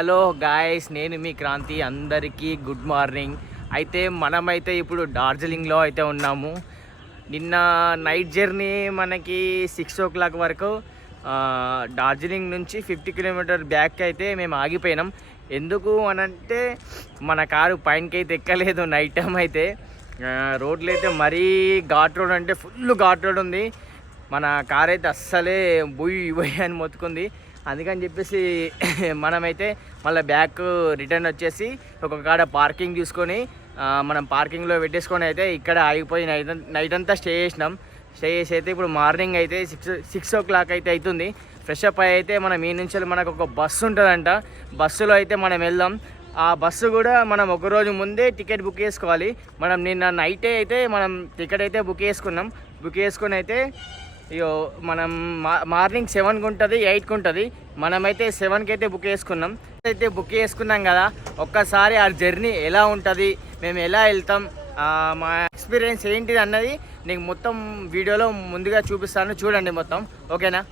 Hello guys, నేను మీ క్రాంతి. అందరికీ good morning. అయితే మనమైతే ఇప్పుడు డార్జిలింగ్లో అయితే ఉన్నాము. నిన్న నైట్ జర్నీ మనకి 6 o'clock వరకు డార్జిలింగ్ నుంచి 50 కిలోమీటర్ బ్యాక్ అయితే మేము ఆగిపోయినాం. ఎందుకు అనంటే మన కారు పైనకి అయితే ఎక్కలేదు. నైట్ టైం అయితే రోడ్లు అయితే మరీ ఘాట్ రోడ్, అంటే ఫుల్ ఘాట్ రోడ్ ఉంది. మన కార్ అయితే అస్సలే బుయ్ అని మొత్తుకుంది. అందుకని చెప్పేసి మనమైతే మళ్ళీ బ్యాక్ రిటర్న్ వచ్చేసి ఒక కాడ పార్కింగ్ చూసుకొని మనం పార్కింగ్లో పెట్టేసుకొని అయితే ఇక్కడ ఆగిపోయి నైట్ అంతా స్టే చేసి అయితే ఇప్పుడు మార్నింగ్ అయితే 6 o'clock అయితే అవుతుంది. ఫ్రెష్ అప్ అయితే మనం ఈ నుంచి మనకు ఒక బస్సు ఉంటుందంట. బస్సులో అయితే మనం వెళ్దాం. ఆ బస్సు కూడా మనం ఒకరోజు ముందే టికెట్ బుక్ చేసుకోవాలి. మనం నిన్న నైటే అయితే మనం టికెట్ అయితే బుక్ చేసుకొని అయితే ఇగో మనం మార్నింగ్ 7కి ఉంటుంది, 8కి ఉంటుంది. మనమైతే 7కి అయితే బుక్ చేసుకున్నాం కదా. ఒక్కసారి ఆ జర్నీ ఎలా ఉంటుంది, మేము ఎలా వెళ్తాం, మా ఎక్స్పీరియన్స్ ఏంటిది అన్నది నీకు మొత్తం వీడియోలో ముందుగా చూపిస్తాను, చూడండి మొత్తం. ఓకేనా?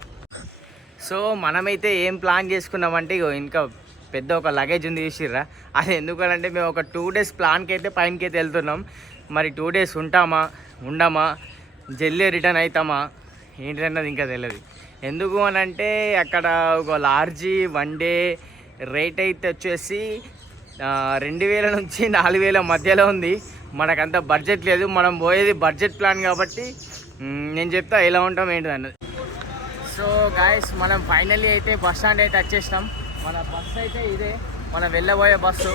సో మనమైతే ఏం ప్లాన్ చేసుకున్నామంటే ఇగో ఇంకా పెద్ద ఒక లగేజ్ ఉంది, చూసిర్రా. అది ఎందుకంటే మేము ఒక 2 days ప్లాన్కి అయితే పైనకి అయితే వెళ్తున్నాం. మరి 2 days ఉంటామా ఉండమా, జల్దీ రిటర్న్ అవుతామా ఏంటన్నది ఇంకా తెలియదు. ఎందుకు అని అంటే అక్కడ ఒక లార్జీ 1 day రేట్ అయితే వచ్చేసి 2000 నుంచి 4000 మధ్యలో ఉంది. మనకంత బడ్జెట్ లేదు. మనం పోయేది బడ్జెట్ ప్లాన్ కాబట్టి నేను చెప్తా ఎలా ఉంటాం ఏంటిది అన్నది. సో గాయస్, మనం ఫైనల్లీ అయితే బస్ స్టాండ్ అయితే వచ్చేసినాం. మన బస్సు అయితే ఇదే, మనం వెళ్ళబోయే బస్సు.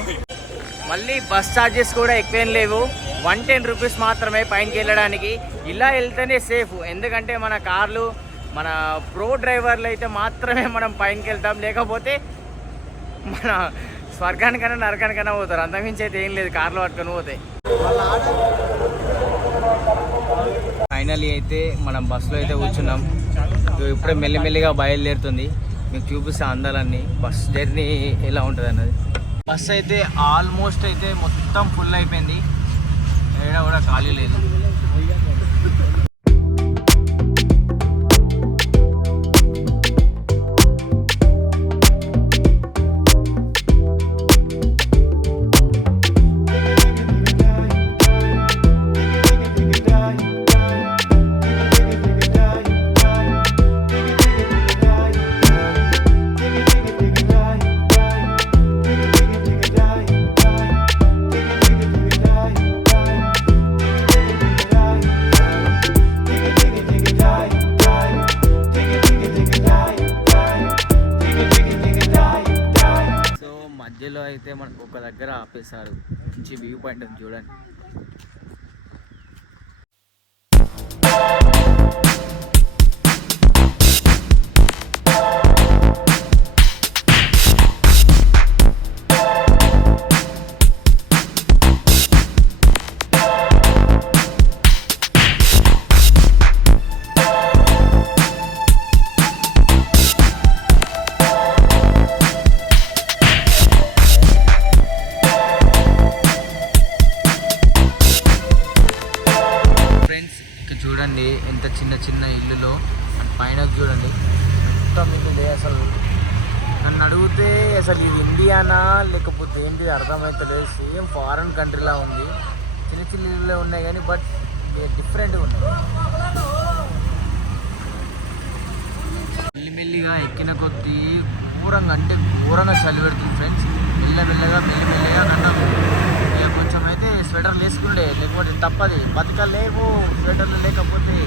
మళ్ళీ బస్ ఛార్జెస్ కూడా ఎక్కువేం లేవు, 110 రూపీస్ మాత్రమే పైనకి వెళ్ళడానికి. ఇలా వెళ్తేనే సేఫ్. ఎందుకంటే మన కార్లు, మన ప్రో డ్రైవర్లు అయితే మాత్రమే మనం పైనకి వెళ్తాం. లేకపోతే మన స్వర్గానికైనా నరకానికైనా పోతారు. అంతకుమించి అయితే ఏం లేదు కార్లు పట్టుకొని పోతే. ఫైనల్లీ అయితే మనం బస్సులో అయితే కూర్చున్నాం. ఇప్పుడే మెల్లిమెల్లిగా బయలుదేరుతుంది. మీకు చూపిస్తా అందాలన్నీ, బస్ జర్నీ ఎలా ఉంటుంది అన్నది. బస్ అయితే ఆల్మోస్ట్ అయితే మొత్తం ఫుల్ అయిపోయింది, ఏడా కూడా ఖాళీ లేదు. మధ్యలో అయితే మనకు ఒక దగ్గర ఆపేశారు. మంచి వ్యూ పాయింట్ ఉంది, చూడండి. చూడండి ఎంత చిన్న ఇల్లులో పైన చూడండి మొత్తం ఇల్లులే. అసలు నన్ను అడిగితే అసలు ఇది ఇండియానా లేకపోతే ఏంటి అర్థమవుతలేదు. సేమ్ ఫారెన్ కంట్రీలా ఉంది. చిన్న ఇల్లులే ఉన్నాయి కానీ బట్ డిఫరెంట్గా ఉన్నాయి. మెల్లిమెల్లిగా ఎక్కిన కొద్దీ ఘోరంగా చలి పెడుతుంది ఫ్రెండ్స్. మెల్లమెల్లగా కన్నా కొంచెం అయితే స్వెటర్లు వేసుకుంటే, లేకపోతే తప్పది, బతకలేవు స్వెటర్లు లేకపోతే.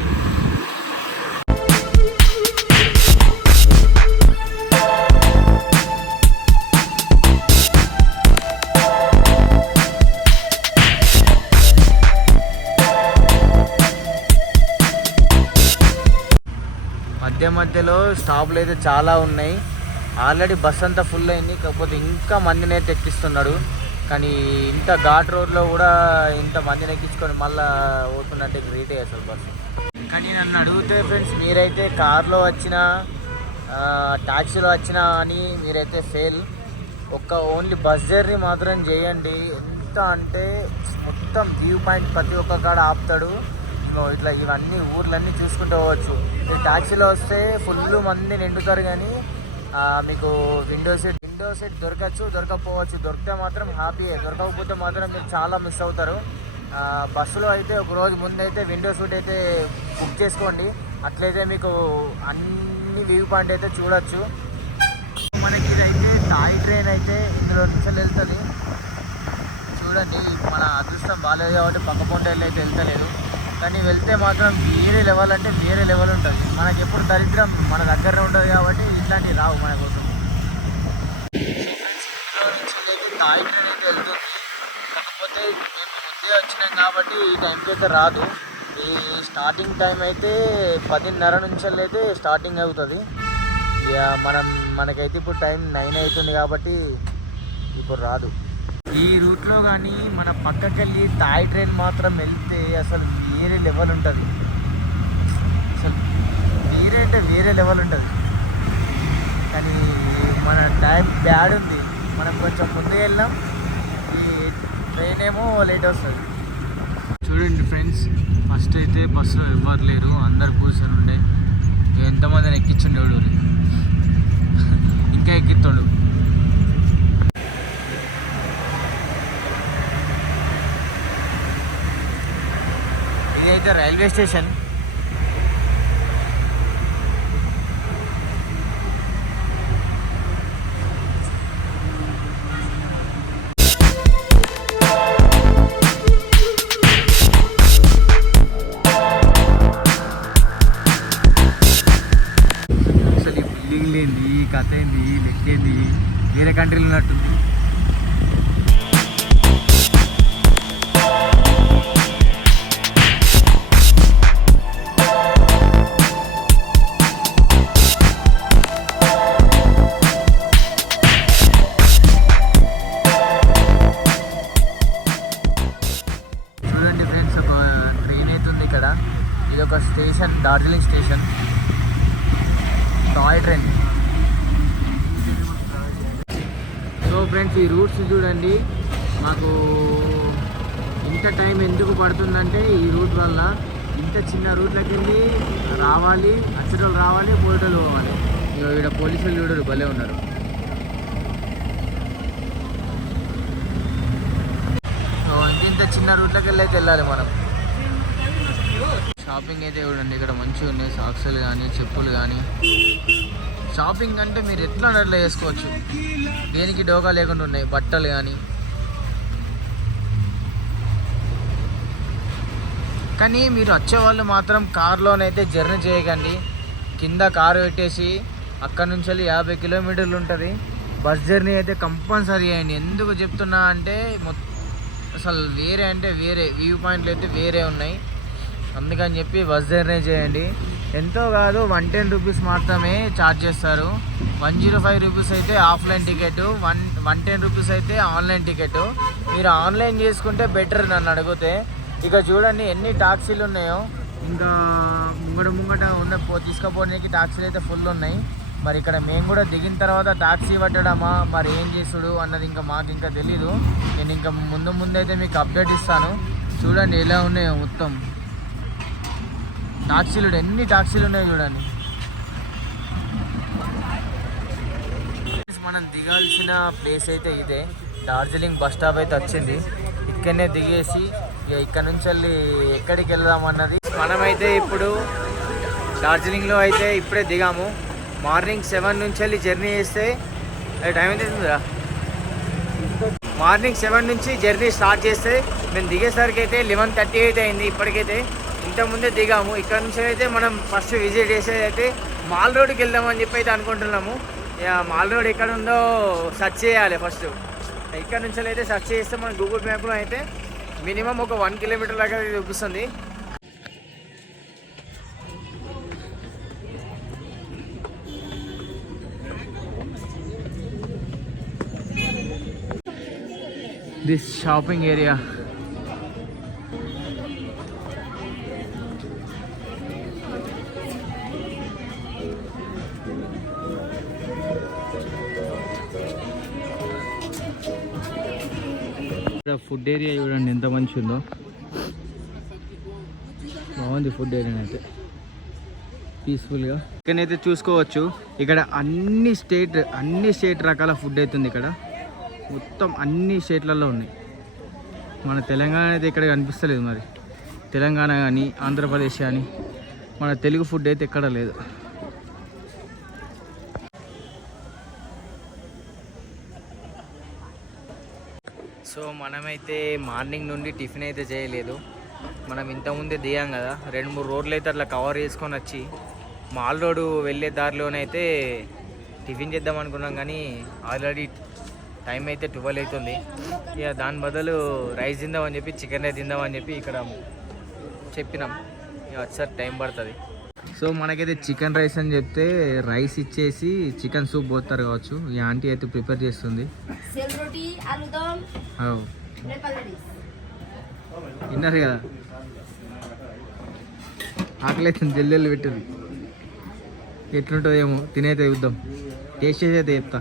మధ్యలో స్టాప్లు అయితే చాలా ఉన్నాయి. ఆల్రెడీ బస్ అంతా ఫుల్ అయింది, కాకపోతే ఇంకా మందిని అయితే ఎక్కిస్తున్నాడు. కానీ ఇంత ఘాట్ రోడ్లో కూడా ఇంత మందిని ఎక్కించుకొని మళ్ళీ పోతున్నట్టే గ్రేటే అసలు బస్సు. కానీ నన్ను అడిగితే ఫ్రెండ్స్, మీరైతే కార్లో వచ్చినా ట్యాక్సీలో వచ్చినా అని మీరైతే ఫెయిల్. ఓన్లీ బస్ జర్నీ మాత్రం చేయండి. ఎంత అంటే మొత్తం వ్యూ పాయింట్ ప్రతి ఒక్క కాడ ఆపుతాడు. ఇట్లా ఇవన్నీ ఊర్లన్నీ చూసుకుంటూ పోవచ్చు. ట్యాక్సీలో వస్తే ఫుల్ మంది నిండుతారు, కానీ మీకు విండో సీట్ దొరకచ్చు, దొరకకపోవచ్చు. దొరికితే మాత్రం హ్యాపీయే, దొరకకపోతే మాత్రం మీరు చాలా మిస్ అవుతారు. బస్సులో అయితే ఒక రోజు ముందైతే విండో సీట్ అయితే బుక్ చేసుకోండి. అట్లయితే మీకు అన్ని వ్యూ పాయింట్ అయితే చూడొచ్చు. మనకి ఇదైతే టాయ్ ట్రైన్ అయితే ఇందులో నుంచి వెళ్తుంది. చూడండి, మన అదృష్టం బాగాలేదు కాబట్టి పక్క పొంటలు అయితే వెళ్తలేదు, కానీ వెళ్తే మాత్రం వేరే లెవెల్ అంటే వేరే లెవెల్ ఉంటుంది. మనకి ఎప్పుడు దరిద్రం మన దగ్గర ఉంటుంది కాబట్టి ఇట్లాంటివి రావు మన కోసం. ఇందులో నుంచి అయితే టాయ్ ట్రైన్ అయితే వెళ్తుంది. కాకపోతే మేము ముందే వచ్చినాం కాబట్టి ఈ టైంకి అయితే రాదు. ఈ స్టార్టింగ్ టైం అయితే 10:30 నుంచి అయితే స్టార్టింగ్ అవుతుంది. ఇక మనకైతే ఇప్పుడు టైం 9 అవుతుంది కాబట్టి ఇప్పుడు రాదు. ఈ రూట్లో కానీ మన పక్కకి వెళ్ళి టాయ్ ట్రైన్ మాత్రం వెళ్తే అసలు వేరే లెవెల్ ఉంటుంది. అసలు వేరే అంటే వేరే లెవెల్ ఉంటుంది. కానీ మన టైం బ్యాడ్ ఉంది, మనం కొంచెం ముందే వెళ్ళాం, ఈ ట్రైన్ ఏమో లేట్ వస్తుంది. చూడండి ఫ్రెండ్స్, ఫస్ట్ అయితే బస్సులో ఎవ్వరు లేరు, అందరు కూర్చొని ఉండే. ఎంతమందిని ఎక్కించుండేవాడు, ఇంకా ఎక్కిస్తాడు. ఇదైతే రైల్వే స్టేషన్. అసలు ఈ బిల్డింగ్లు ఏంది, ఈ కథ ఏంది, ఈ లెక్క ఏంది, వేరే కంట్రీలో ఉన్నట్టుంది. ఇది ఒక station, Darjeeling station, toy train. So friends, ఈ రూట్స్ చూడండి. మాకు ఇంత టైం ఎందుకు పడుతుందంటే ఈ రూట్ వల్ల. ఇంత చిన్న రూట్లకి వెళ్ళి రావాలి, అచ్చటోళ్ళు రావాలి, పోయేటోళ్ళు పోవాలి. ఇక్కడ పోలీసులు చూడరు, భలే ఉన్నారు. సో ఇంత చిన్న రూట్లకి వెళ్ళి అయితే వెళ్ళాలి మనం. షాపింగ్ అయితే చూడండి, ఇక్కడ మంచిగా ఉన్నాయి. సాక్సులు కానీ, చెప్పులు కానీ. షాపింగ్ అంటే మీరు ఎట్లా అట్లా చేసుకోవచ్చు, దేనికి డోకా లేకుండా ఉన్నాయి. బట్టలు కానీ. కానీ మీరు వచ్చేవాళ్ళు మాత్రం కార్లోనైతే జర్నీ చేయకండి. కింద కారు పెట్టేసి అక్కడ నుంచి వెళ్ళి 50 కిలోమీటర్లు ఉంటుంది. బస్ జర్నీ అయితే కంపల్సరీ అయ్యండి. ఎందుకు చెప్తున్నా అంటే అసలు వేరే అంటే వేరే వ్యూ పాయింట్లు అయితే వేరే ఉన్నాయి. అందుకని చెప్పి బస్ జర్నీ చేయండి. ఎంతో కాదు, 110 రూపీస్ మాత్రమే ఛార్జ్ చేస్తారు. 105 రూపీస్ అయితే ఆఫ్లైన్ టికెట్, 110 రూపీస్ అయితే ఆన్లైన్ టికెట్. మీరు ఆన్లైన్ చేసుకుంటే బెటర్ నన్ను అడిగితే. ఇక చూడండి ఎన్ని టాక్సీలు ఉన్నాయో. ఇంకా ముంగట ఉన్న తీసుకుపోవడానికి టాక్సీలు అయితే ఫుల్ ఉన్నాయి. మరి ఇక్కడ మేము కూడా దిగిన తర్వాత టాక్సీ పట్టడమా మరి ఏం చేసుడు అన్నది ఇంకా మాకు ఇంకా తెలీదు. నేను ఇంకా ముందైతే మీకు అప్డేట్ ఇస్తాను. చూడండి ఎలా ఉన్నాయో మొత్తం టాక్సీలు, ఎన్ని టాక్సీలు ఉన్నాయో చూడండి. మనం దిగాల్సిన ప్లేస్ అయితే ఇదే, డార్జిలింగ్ బస్ స్టాప్ అయితే వచ్చింది. ఇక్కడనే దిగేసి ఇక ఇక్కడ నుంచి వెళ్ళి ఎక్కడికి వెళ్దాం అన్నది. మనమైతే ఇప్పుడు డార్జిలింగ్లో అయితే ఇప్పుడే దిగాము. మార్నింగ్ 7 నుంచి వెళ్ళి జర్నీ చేస్తే టైం ఎంత అవుతుందా? మార్నింగ్ 7 నుంచి జర్నీ స్టార్ట్ చేస్తే మేము దిగేసరికి అయితే 11:38 అయింది. ఇప్పటికైతే ఇంతకుముందే దిగాము. ఇక్కడ నుంచి అయితే మనం ఫస్ట్ విజిట్ చేసేది అయితే మాల్ రోడ్కి వెళ్దామని చెప్పి అయితే అనుకుంటున్నాము. ఇక మాల్ రోడ్ ఎక్కడ ఉందో సెర్చ్ చేయాలి ఫస్ట్. ఇక్కడ నుంచి అయితే సెర్చ్ చేస్తే మన గూగుల్ మ్యాప్లో అయితే మినిమం ఒక 1 కిలోమీటర్ దాకా చూపిస్తుంది. This shopping area. Food area చూడండి ఎంత మంచిగా ఉందో. బాగుంది ఫుడ్ ఏరియా అయితే. పీస్ఫుల్గా. ఇక్కడైతే చూసుకోవచ్చు, ఇక్కడ అన్ని స్టేట్ రకాల ఫుడ్ అవుతుంది. ఇక్కడ మొత్తం అన్ని స్టేట్లలో ఉన్నాయి. మన తెలంగాణ అయితే ఇక్కడ కనిపిస్తలేదు. మరి తెలంగాణ కానీ ఆంధ్రప్రదేశ్ కానీ మన తెలుగు ఫుడ్ అయితే ఎక్కడ లేదు. సో మనమైతే మార్నింగ్ నుండి టిఫిన్ అయితే చేయలేదు. మనం ఇంతకుముందే దిగాం కదా, 2-3 రోడ్లు అయితే అట్లా కవర్ చేసుకొని వచ్చి మాల్ రోడ్ వెళ్ళే దారిలోనైతే టిఫిన్ చేద్దాం అనుకున్నాం. కానీ ఆల్రెడీ టైం అయితే 12 అవుతుంది. ఇక దాని బదులు రైస్ తిందామని చెప్పి చికెన్ రైస్ తిందామని చెప్పి ఇక్కడ చెప్పినాం. ఇక వచ్చేసరికి టైం పడుతుంది. సో మనకైతే చికెన్ రైస్ అని చెప్తే రైస్ ఇచ్చేసి చికెన్ సూప్ పోతారు కావచ్చు. ఈ ఆంటీ అయితే ప్రిపేర్ చేస్తుంది. విన్నారు కదా, ఆకలి అవుతుంది, జల్లెళ్ళు పెట్టింది. ఎట్లుంటుందో ఏమో, తినైతే చూద్దాం. టేస్ట్ చేసి అయితే చెప్తా.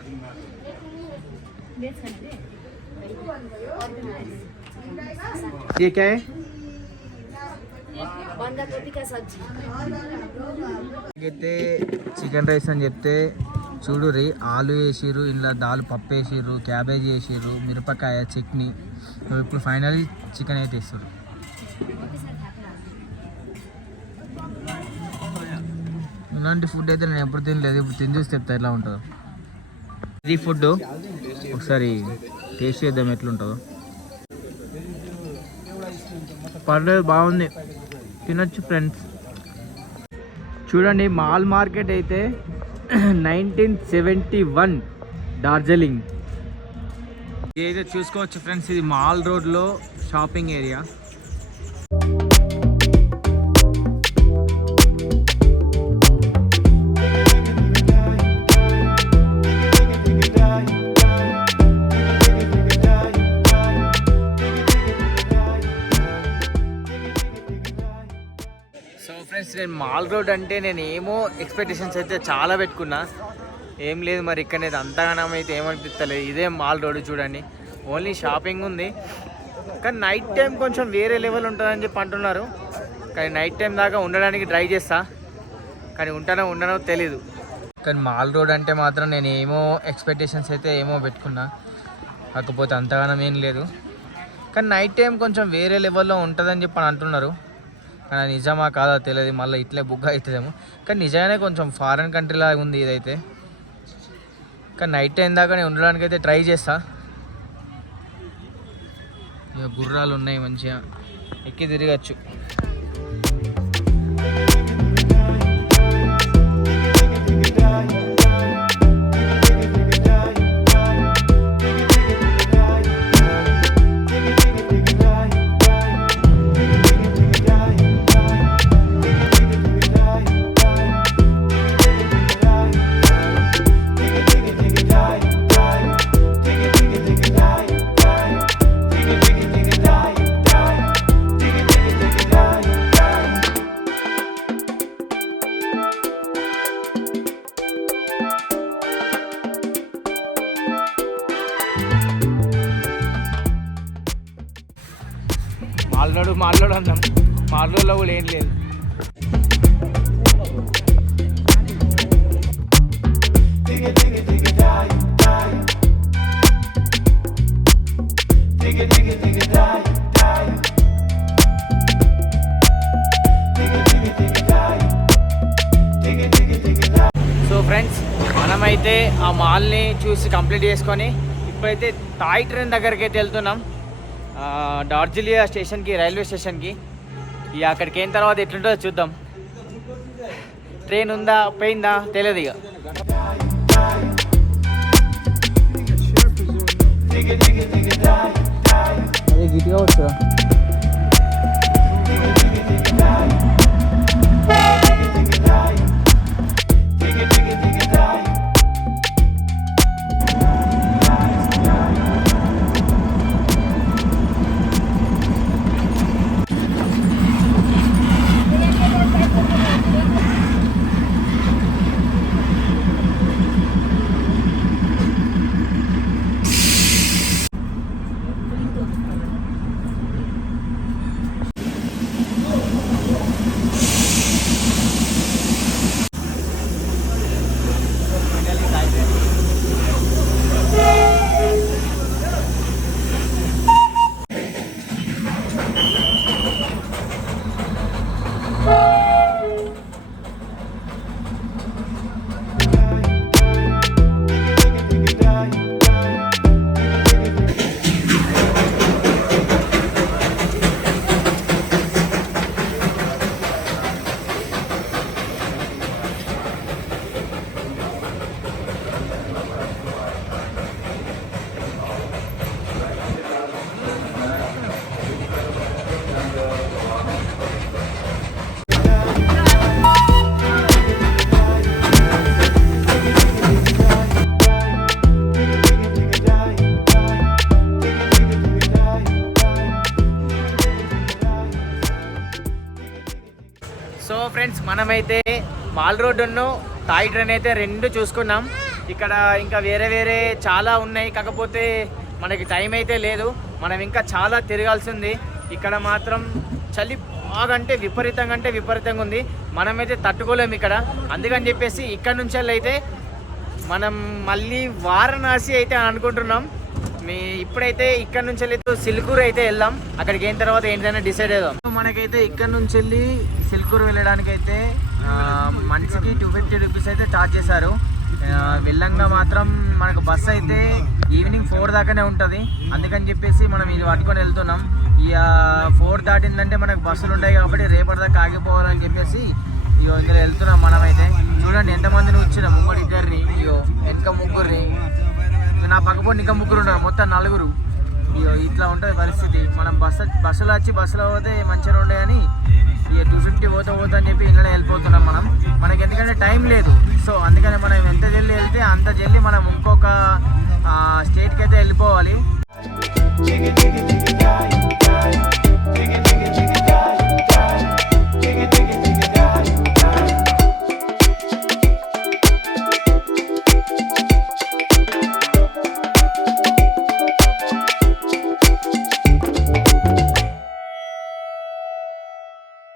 అయితే చికెన్ రైస్ అని చెప్తే చూడుర్రి, ఆలు వేసిర్రు, ఇంట్లో దాల్ పప్పు వేసిర్రు, క్యాబేజీ వేసిర్రు, మిరపకాయ చట్నీ. ఇప్పుడు ఫైనల్లీ చికెన్ అయితే వేస్తారు. ఇలాంటి ఫుడ్ అయితే నేను ఎప్పుడు తినలేదు. ఇప్పుడు తిని చూసి చెప్తా ఎలా ఉంటుందో. ఇది ఫుడ్ ఒకసారి టేస్ట్ చేద్దాం ఎట్లుంటుందో. పర్లేదు, బాగుంది, తినొచ్చు ఫ్రెండ్స్. చూడండి, మాల్ మార్కెట్ అయితే 1971 డార్జిలింగ్. ఇదైతే చూసుకోవచ్చు ఫ్రెండ్స్, ఇది మాల్ రోడ్లో షాపింగ్ ఏరియా. సో ఫ్రెండ్స్, నేను మాల్ రోడ్ అంటే నేను ఏమో ఎక్స్పెక్టేషన్స్ అయితే చాలా పెట్టుకున్నా. ఏం లేదు, మరి ఇక్కడనేది అంతగానం అయితే ఏమనిపిస్తలేదు. ఇదే మాల్ రోడ్ చూడండి, ఓన్లీ షాపింగ్ ఉంది. కానీ నైట్ టైం కొంచెం వేరే లెవెల్ ఉంటుందని చెప్పి అంటున్నారు. కానీ నైట్ టైం దాకా ఉండడానికి ట్రై చేస్తా, కానీ ఉండనో తెలీదు. కానీ మాల్ రోడ్ అంటే మాత్రం నేను ఏమో ఎక్స్పెక్టేషన్స్ అయితే ఏమో పెట్టుకున్నా. కాకపోతే అంతగానం ఏం లేదు. కానీ నైట్ టైం కొంచెం వేరే లెవెల్లో ఉంటుందని చెప్పి అంటున్నారు. కానీ నిజమా కాదా తెలియదు, మళ్ళీ ఇట్లే బుక్ అవుతుందేమో. కానీ నిజంగానే కొంచెం ఫారెన్ కంట్రీలా ఉంది ఇదైతే. కానీ నైట్ టైం దాకా నేను ఉండడానికి అయితే ట్రై చేస్తా. ఇక గుర్రాలు ఉన్నాయి, మంచిగా ఎక్కి తిరగచ్చు. మాల్లోడు అందాం. మాల్లోలో కూడా ఏం లేదు. సో ఫ్రెండ్స్, మనమైతే ఆ మాల్ని చూసి కంప్లీట్ చేసుకొని ఇప్పుడైతే టాయ్ ట్రైన్ దగ్గరికి అయితే వెళ్తున్నాం. డార్జిలింగ్ స్టేషన్కి, రైల్వే స్టేషన్కి. ఇక అక్కడికి అయిన తర్వాత ఎట్లుంటుందో చూద్దాం. ట్రైన్ ఉందా పోయిందా తెలియదు. ఇక అదే గిట్టిగా వస్తుందా. సో ఫ్రెండ్స్ మనమైతే మాల్ రోడ్డును టాయ్ ట్రైన్ అయితే రెండు చూసుకున్నాం. ఇక్కడ ఇంకా వేరే వేరే చాలా ఉన్నాయి, కాకపోతే మనకి టైం అయితే లేదు. మనం ఇంకా చాలా తిరగాల్సింది. ఇక్కడ మాత్రం చలి బాగా అంటే విపరీతంగా ఉంది. మనమైతే తట్టుకోలేము ఇక్కడ. అందుకని చెప్పేసి ఇక్కడ నుంచి అయితే మనం మళ్ళీ వారణాసి అయితే అనుకుంటున్నాం. ఇప్పుడైతే ఇక్కడ నుంచి వెళ్ళి సిల్కూర్ అయితే వెళ్దాం. అక్కడికి అయిన తర్వాత ఏంటైనా డిసైడ్ అవుదాం. మనకైతే ఇక్కడ నుంచి వెళ్ళి సిల్కూర్ వెళ్ళడానికి అయితే మనిషికి 250 రూపీస్ అయితే ఛార్జ్ చేశారు. వెళ్ళంగా మాత్రం మనకు బస్ అయితే ఈవినింగ్ 4 దాకానే ఉంటుంది. అందుకని చెప్పేసి మనం ఇది పట్టుకొని వెళ్తున్నాం. ఇక 4 దాటిందంటే మనకు బస్సులు ఉంటాయి కాబట్టి రేపటి దాకా ఆగిపోవాలని చెప్పేసి ఇగో ఇందులో వెళ్తున్నాం. మనమైతే చూడండి ఎంతమందిని వచ్చినా, ముంగడు ఇద్దరిని, ఇగో వెనక ముగ్గురిని, నా పక్కపోతే ఇంకా ముగ్గురు ఉన్నారు, మొత్తం 4. ఇగో ఇట్లా ఉంటుంది పరిస్థితి. మనం బస్సులో పోతే మంచిగా ఉంటాయి కానీ ఇక 250 పోతా అని చెప్పి ఇళ్ళనే వెళ్ళిపోతున్నాం మనకి ఎందుకంటే టైం లేదు. సో అందుకని మనం ఎంత జల్దీ వెళ్తే అంత జల్దీ మనం ఇంకొక స్టేట్కి అయితే వెళ్ళిపోవాలి.